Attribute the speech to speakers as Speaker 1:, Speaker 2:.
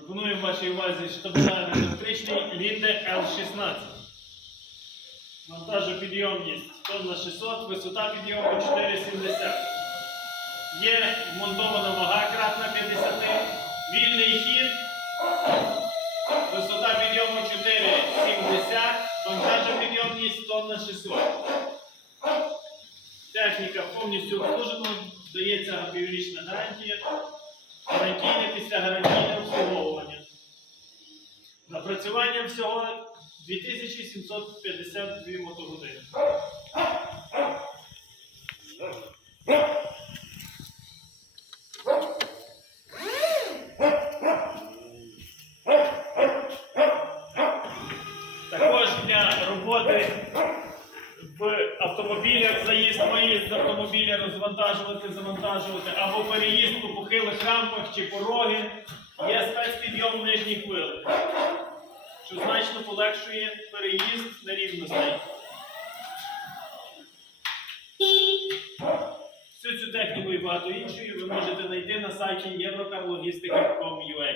Speaker 1: Пропонуємо вашій увазі штабеляр електричний Лінде L16. Монтажопідйомність тонна 600, висота підйому 4,70. Є вмонтована вага кратна 50, вільний хід, висота підйому 4,70, монтажопідйомність тонна 600. Техніка повністю обслужена, дається піврічна гарантія, гарантійне після обслуговування. Напрацювання всього 2752 мотогодини. Також для роботи в автомобілях, заїзд, виїзд автомобіля, розвантажувати, завантажувати, або переїзд по похилих рампах чи пороги, є спецпідйом нижніх вил, що значно полегшує переїзд на рівностей. Всю цю техніку і багато іншої ви можете знайти на сайті eurocarlogistica.com.ua.